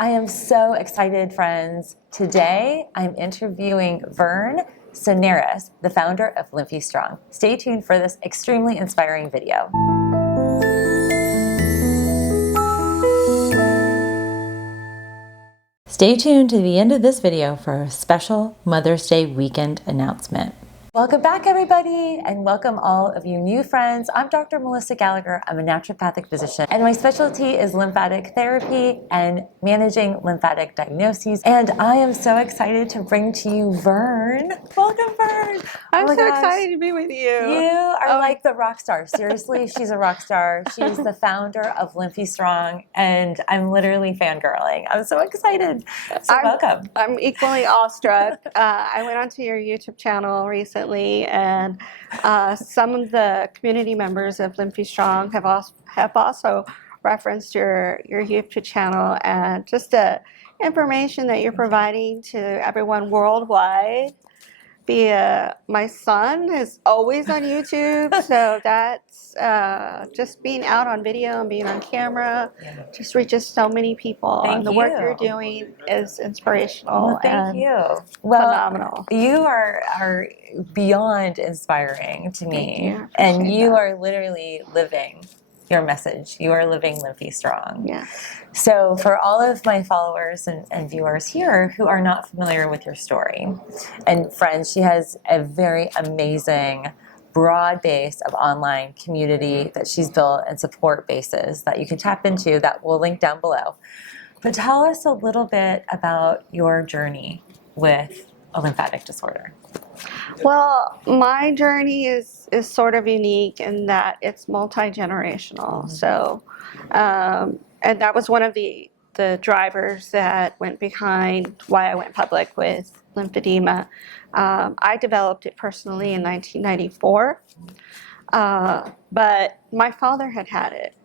I am so excited, friends. Today, I'm interviewing Vern Seneriz, the founder of Lymphie Strong. Stay tuned for this extremely inspiring video. Stay tuned to the end of this video for a special Mother's Day weekend announcement. Welcome back, everybody, and welcome all of you new friends. I'm Dr. Melissa Gallagher. I'm a naturopathic physician, and my specialty is lymphatic therapy and managing lymphatic diagnoses. And I am so excited to bring to you Vern. Welcome, Vern. I'm so excited to be with you. You are like the rock star. Seriously, she's a rock star. She's the founder of Lymphie Strong, and I'm literally fangirling. I'm so excited. So welcome. I'm equally awestruck. I went onto your YouTube channel recently, and some of the community members of Lymphie Strong have also referenced your YouTube channel, and just the information that you're providing to everyone worldwide. My son is always on YouTube, so that's just being out on video and being on camera just reaches so many people. And the work you're doing is inspirational. Well, thank you. Phenomenal. You are beyond inspiring to me, and you are literally living your message. You are living Lymphie Strong. Yeah. So for all of my followers and viewers here who are not familiar with your story, and friends, she has a very amazing broad base of online community that she's built and support bases that you can tap into that we'll link down below. But tell us a little bit about your journey with a lymphatic disorder. Well, my journey is sort of unique in that it's multi-generational. So, and that was one of the drivers that went behind why I went public with lymphedema. I developed it personally in 1994, but my father had it.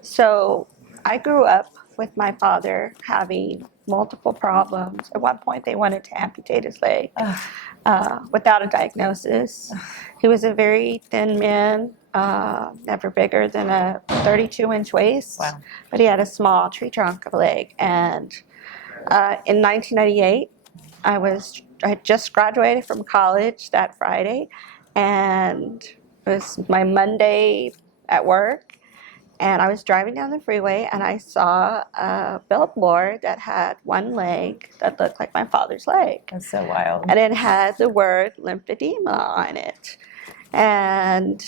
So I grew up with my father having multiple problems. At one point, they wanted to amputate his leg without a diagnosis. He was a very thin man, never bigger than a 32-inch waist, but he had a small tree trunk of a leg. And in 1998, I had just graduated from college that Friday, and it was my Monday at work. And I was driving down the freeway, and I saw a billboard that had one leg that looked like my father's leg. That's so wild. And it had the word lymphedema on it. And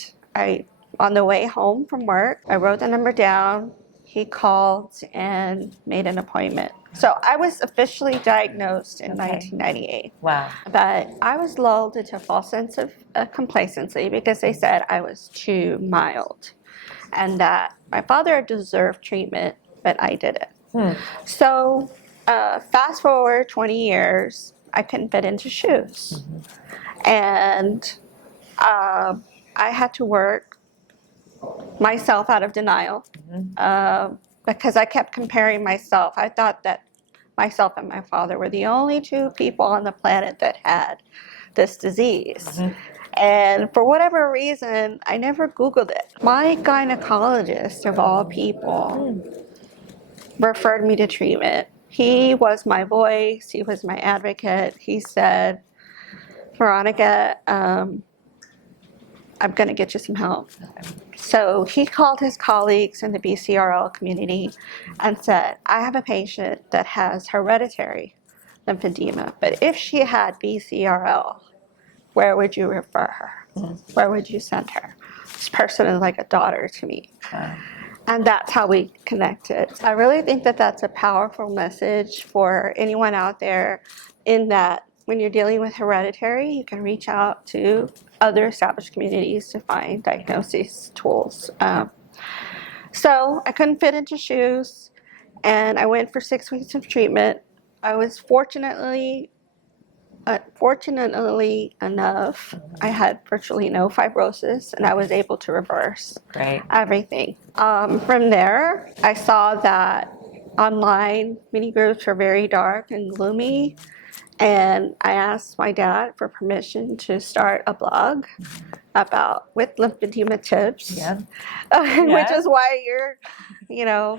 on the way home from work, I wrote the number down. He called and made an appointment. So I was officially diagnosed in 1998. Wow. But I was lulled into a false sense of complacency because they said I was too mild, and that my father deserved treatment, but I didn't. So fast forward 20 years, I couldn't fit into shoes. And I had to work myself out of denial because I kept comparing myself. I thought that myself and my father were the only two people on the planet that had this disease. And for whatever reason, I never Googled it. My gynecologist, of all people, referred me to treatment. He was my voice. He was my advocate. He said, Veronica, I'm going to get you some help. So he called his colleagues in the BCRL community and said, I have a patient that has hereditary lymphedema, but if she had BCRL, where would you refer her? Where would you send her? This person is like a daughter to me. And that's how we connected. I really think that that's a powerful message for anyone out there, in that when you're dealing with hereditary, you can reach out to other established communities to find diagnosis tools. So I couldn't fit into shoes, and I went for 6 weeks of treatment. I was fortunately enough, I had virtually no fibrosis, and I was able to reverse everything. From there, I saw that online many groups were very dark and gloomy, and I asked my dad for permission to start a blog with lymphedema tips, Yeah. which is why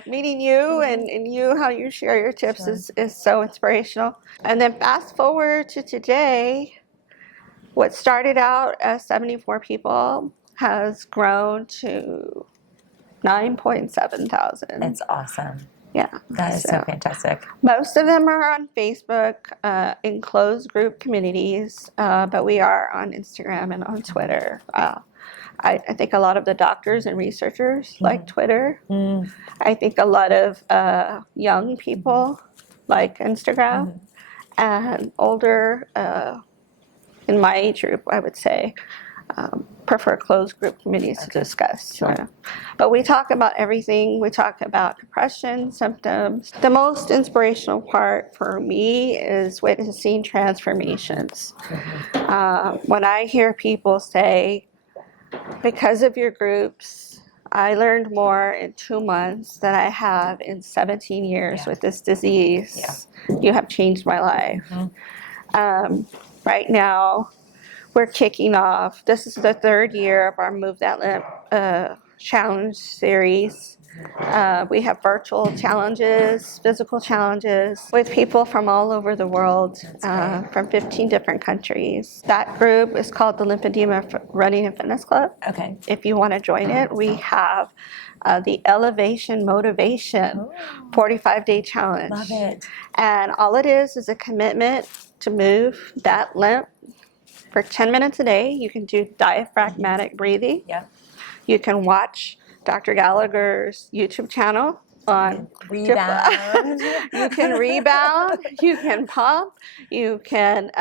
meeting you and you, how you share your tips Sure. is so inspirational. And then fast forward to today, what started out as 74 people has grown to 9.7 thousand. It's awesome. Yeah. That is so fantastic. Most of them are on Facebook in closed group communities, but we are on Instagram and on Twitter. I think a lot of the doctors and researchers like Twitter. I think a lot of young people like Instagram, and older, in my age group, I would say, prefer closed group communities to discuss. Sure. But we talk about everything. We talk about depression, symptoms. The most inspirational part for me is witnessing transformations. When I hear people say, because of your groups, I learned more in 2 months than I have in 17 years with this disease. You have changed my life. Right now, we're kicking off. This is the 3rd year of our Move That Lymph challenge series. We have virtual challenges, physical challenges with people from all over the world, from 15 different countries. That group is called the Lymphedema Running and Fitness Club. Okay. If you want to join it, we have the Elevation Motivation 45-day challenge. Love it. And all it is a commitment to move that lymph for 10 minutes a day. You can do diaphragmatic breathing. Yep. You can watch Dr. Gallagher's YouTube channel on Rebound. You can rebound, you can pump, you can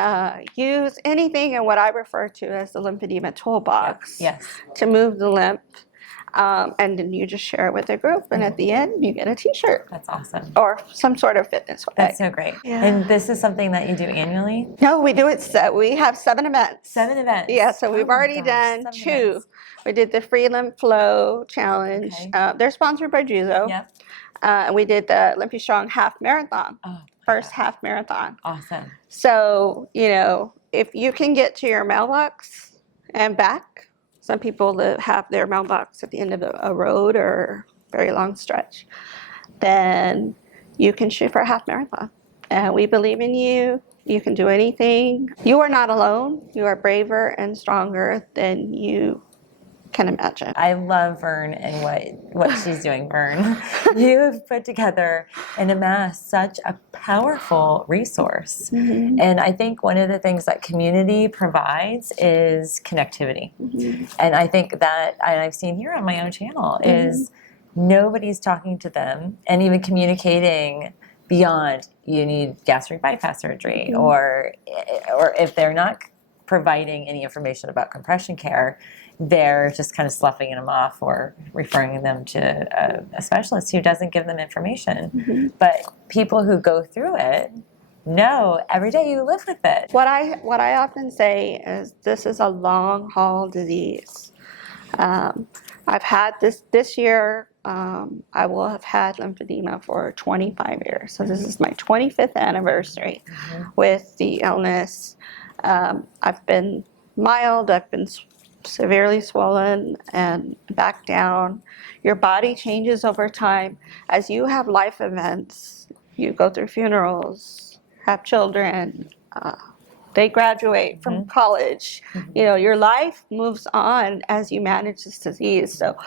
use anything in what I refer to as the lymphedema toolbox to move the lymph. And then you just share it with the group, and at the end, you get a T-shirt. That's awesome. Or some sort of fitness bag. That's so great. Yeah. And this is something that you do annually? No, we do it. We have 7 events. 7 events. Yeah, so we've already done 2. Events. We did the Free Lymph Flow Challenge. Okay. They're sponsored by Juzo. Yep. And we did the Lymphie Strong half marathon. First half marathon. Awesome. So, if you can get to your mailbox and back, some people have their mailbox at the end of a road or a very long stretch, then you can shoot for a half marathon. And we believe in you. You can do anything. You are not alone. You are braver and stronger than you can imagine. I love Vern and what she's doing, Vern. You have put together and amassed such a powerful resource. And I think one of the things that community provides is connectivity. And I think that, and I've seen here on my own channel, is nobody's talking to them and even communicating beyond you need gastric bypass surgery, or if they're not providing any information about compression care, they're just kind of sloughing them off or referring them to a specialist who doesn't give them information. But people who go through it know every day you live with it. What I often say is this is a long haul disease. I've had this year. I will have had lymphedema for 25 years. So this is my 25th anniversary with the illness. I've been mild. I've been severely swollen and back down. Your body changes over time. As you have life events, you go through funerals, have children, they graduate from college. Your life moves on as you manage this disease. So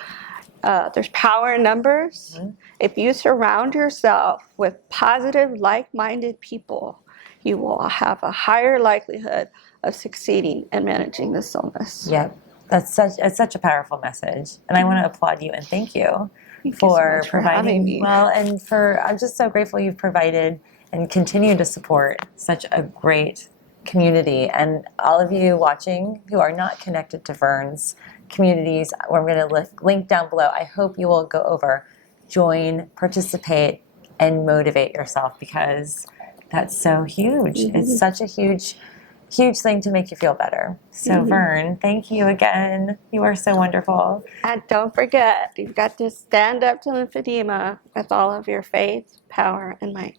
there's power in numbers. If you surround yourself with positive, like-minded people, you will have a higher likelihood of succeeding in managing this illness. Yep. It's such a powerful message, and I want to applaud you and thank you for providing. Well, and I'm just so grateful you've provided and continue to support such a great community. And all of you watching who are not connected to Verns communities, we're going to link down below. I hope you will go over, join, participate, and motivate yourself, because that's so huge. It's such a huge thing to make you feel better. So Vern, thank you again. You are so wonderful. And don't forget, you've got to stand up to lymphedema with all of your faith, power, and might.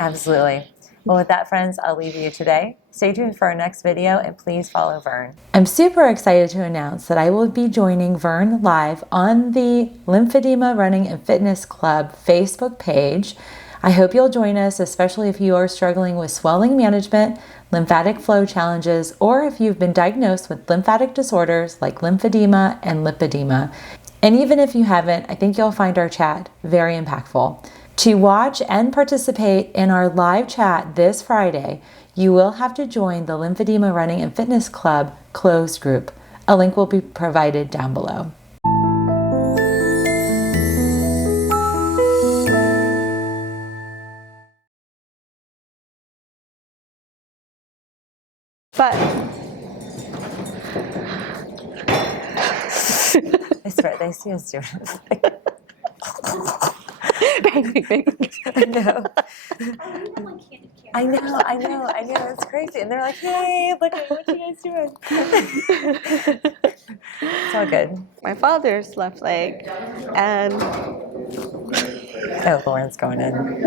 Absolutely. Well, with that, friends, I'll leave you today. Stay tuned for our next video, and please follow Vern. I'm super excited to announce that I will be joining Vern live on the Lymphedema Running and Fitness Club Facebook page. I hope you'll join us, especially if you are struggling with swelling management, lymphatic flow challenges, or if you've been diagnosed with lymphatic disorders like lymphedema and lipedema. And even if you haven't, I think you'll find our chat very impactful. To watch and participate in our live chat this Friday, you will have to join the Lymphedema Running and Fitness Club closed group. A link will be provided down below. But I swear, they see us doing it. bang, bang, bang. I know. It's crazy. And they're like, hey, look at what you guys doing. It's all good. My father's left leg, and Oh, Lauren's going in.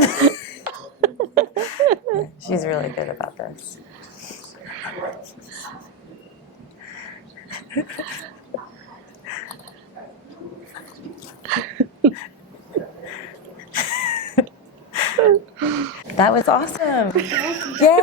She's really good about this. That was awesome. Yay!